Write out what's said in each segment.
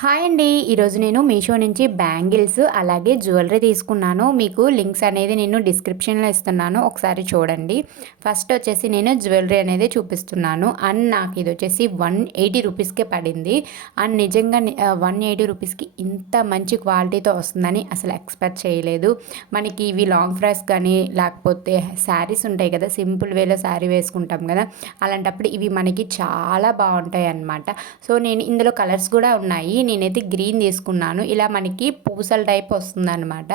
Hi అండి. ఈరోజు నేను మీషో నుంచి బ్యాంగిల్స్ అలాగే జ్యువెలరీ తీసుకున్నాను. మీకు లింక్స్ అనేది నేను డిస్క్రిప్షన్‌లో ఇస్తున్నాను. ఒకసారి చూడండి. ఫస్ట్ వచ్చేసి నేను జ్యువెలరీ అనేది చూపిస్తున్నాను. అండ్ నాకు ఇది వచ్చేసి 180 రూపీస్‌కే పడింది. అండ్ నిజంగా 180 రూపీస్‌కి ఇంత మంచి క్వాలిటీతో వస్తుందని అసలు ఎక్స్‌పెక్ట్ చేయలేదు. మనకి ఇవి లాంగ్ ఫ్రాక్స్ కానీ లేకపోతే శారీస్ ఉంటాయి కదా! సింపుల్ వేలో శారీ వేసుకుంటాం కదా! అలాంటప్పుడు ఇవి మనకి చాలా బావుంటాయి అన్నమాట. సో, నేను ఇందులో కలర్స్ కూడా ఉన్నాయి. నేనైతే గ్రీన్ తీసుకున్నాను. ఇలా మనకి పూసల టైప్ వస్తుందన్నమాట.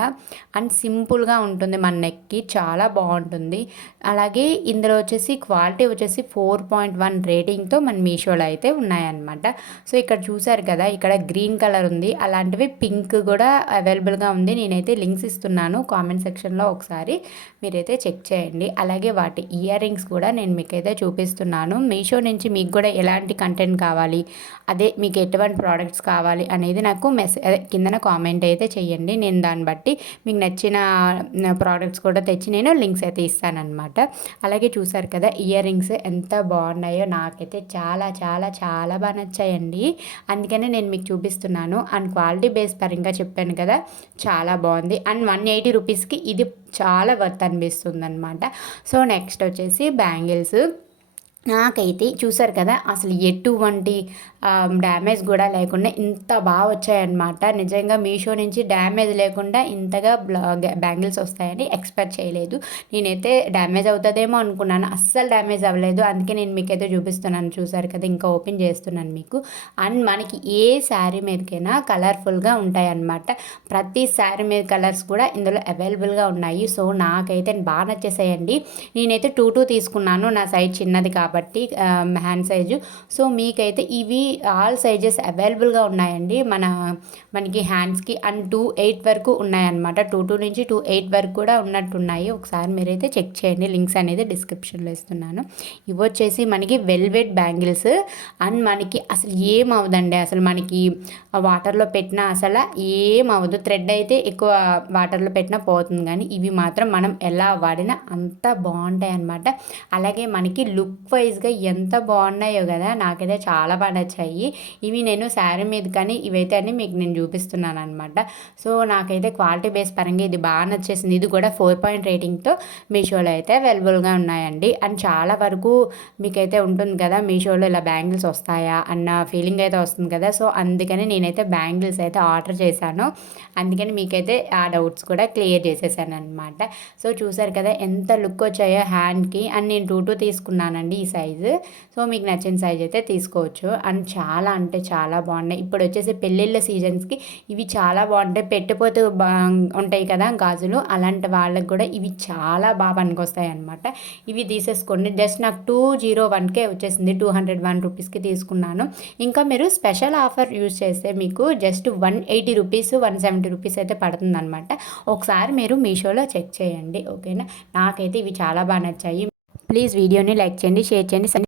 అండ్ సింపుల్గా ఉంటుంది మన నెక్కి, చాలా బాగుంటుంది. అలాగే ఇందులో వచ్చేసి క్వాలిటీ వచ్చేసి 4.1 రేటింగ్తో మన మీషోలో అయితే ఉన్నాయన్నమాట. సో ఇక్కడ చూసారు కదా, ఇక్కడ గ్రీన్ కలర్ ఉంది, అలాంటివి పింక్ కూడా అవైలబుల్గా ఉంది. నేనైతే లింక్స్ ఇస్తున్నాను కామెంట్ సెక్షన్లో, ఒకసారి మీరైతే చెక్ చేయండి. అలాగే వాటి ఇయర్ రింగ్స్ కూడా నేను మీకైతే చూపిస్తున్నాను. మీషో నుంచి మీకు కూడా ఎలాంటి కంటెంట్ కావాలి, అదే మీకు ఎటువంటి ప్రోడక్ట్స్ కావాలి అనేది నాకు కిందన కామెంట్ అయితే చేయండి. నేను దాన్ని బట్టి మీకు నచ్చిన ప్రోడక్ట్స్ కూడా తెచ్చి నేను లింక్స్ అయితే ఇస్తానన్నమాట. అలాగే చూసారు కదా ఇయర్ రింగ్స్ ఎంత బాగున్నాయో, నాకైతే చాలా చాలా చాలా బాగా నచ్చాయండి. అందుకనే నేను మీకు చూపిస్తున్నాను. అండ్ క్వాలిటీ బేస్ పరంగా చెప్పాను కదా, చాలా బాగుంది. అండ్ 180 రూపీస్కి ఇది చాలా వర్త్ అనిపిస్తుంది అనమాట. సో నెక్స్ట్ వచ్చేసి బ్యాంగిల్స్. నాకైతే చూసారు కదా, అసలు ఎటువంటి డ్యామేజ్ కూడా లేకుండా ఇంత బాగా వచ్చాయన్నమాట. నిజంగా మీషో నుంచి డ్యామేజ్ లేకుండా ఇంతగా బ్యాంగిల్స్ వస్తాయని ఎక్స్పెక్ట్ చేయలేదు. నేనైతే డ్యామేజ్ అవుతుందేమో అనుకున్నాను, అస్సలు డ్యామేజ్ అవ్వలేదు. అందుకే నేను మీకైతే చూపిస్తున్నాను. చూసారు కదా, ఇంకా ఓపెన్ చేస్తున్నాను మీకు. అండ్ మనకి ఏ శారీ మీదకైనా కలర్ఫుల్గా ఉంటాయన్నమాట. ప్రతి శారీ మీద కలర్స్ కూడా ఇందులో అవైలబుల్గా ఉన్నాయి. సో నాకైతే బాగా నచ్చేసాయండి. నేనైతే 2 తీసుకున్నాను, నా సైజ్ చిన్నది కాబట్టి హ్యాండ్ సైజు. సో మీకైతే ఇవి ఆల్ సైజెస్ అవైలబుల్గా ఉన్నాయండి మనకి హ్యాండ్స్కి. అండ్ 2.8 వరకు ఉన్నాయన్నమాట. 2.2 నుంచి 2.8 వరకు కూడా ఉన్నట్టున్నాయి. ఒకసారి మీరైతే చెక్ చేయండి. లింక్స్ అనేది డిస్క్రిప్షన్లో ఇస్తున్నాను. ఇవి వచ్చేసి మనకి వెల్వెట్ బ్యాంగిల్స్. అండ్ మనకి అసలు ఏం అవ్వదండి, అసలు మనకి వాటర్లో పెట్టినా అసలు ఏం అవ్వదు. థ్రెడ్ అయితే ఎక్కువ వాటర్లో పెట్టినా పోతుంది, కానీ ఇవి మాత్రం మనం ఎలా వాడినా అంత బాగుంటాయి అన్నమాట. అలాగే మనకి లుక్ వైజ్గా ఎంత బాగున్నాయో కదా, నాకైతే చాలా బాగా నచ్చాయి. ఇవి నేను శారీ మీద కానీ ఇవైతే అన్ని మీకు నేను చూపిస్తున్నాను అనమాట. సో నాకైతే క్వాలిటీ బేస్ పరంగా ఇది బాగా నచ్చేసింది. ఇది కూడా 4 రేటింగ్తో మీషోలో అయితే అవైలబుల్గా ఉన్నాయండి. అండ్ చాలా వరకు మీకైతే ఉంటుంది కదా, మీషోలో ఇలా బ్యాంగిల్స్ వస్తాయా అన్న ఫీలింగ్ అయితే వస్తుంది కదా. సో అందుకని నేనైతే బ్యాంగిల్స్ అయితే ఆర్డర్ చేశాను. అందుకని మీకైతే ఆ డౌట్స్ కూడా క్లియర్ చేసేసాను అనమాట. సో చూసారు కదా ఎంత లుక్ వచ్చాయో హ్యాండ్కి. అండ్ నేను 2 తీసుకున్నానండి ఈ సైజు. సో మీకు నచ్చిన సైజ్ అయితే తీసుకోవచ్చు. అండ్ చాలా అంటే చాలా బాగున్నాయి. ఇప్పుడు వచ్చేసి పెళ్ళిళ్ళ సీజన్స్కి ఇవి చాలా బాగుంటాయి. పెట్టిపోతూ ఉంటాయి కదా గాజులు, అలాంటి వాళ్ళకి కూడా ఇవి చాలా బాగా పనికొస్తాయి అనమాట. ఇవి తీసేసుకోండి. జస్ట్ నాకు 201కే వచ్చేసింది. 201 రూపీస్కి తీసుకున్నాను. ఇంకా మీరు స్పెషల్ ఆఫర్ యూజ్ చేస్తే మీకు జస్ట్ 180 రూపీస్ 170 రూపీస్ అయితే పడుతుంది అనమాట. ఒకసారి మీరు మీషోలో చెక్ చేయండి, ఓకేనా. నాకైతే ఇవి చాలా బాగా నచ్చాయి. ప్లీజ్ వీడియోని లైక్ చేయండి, షేర్ చేయండి.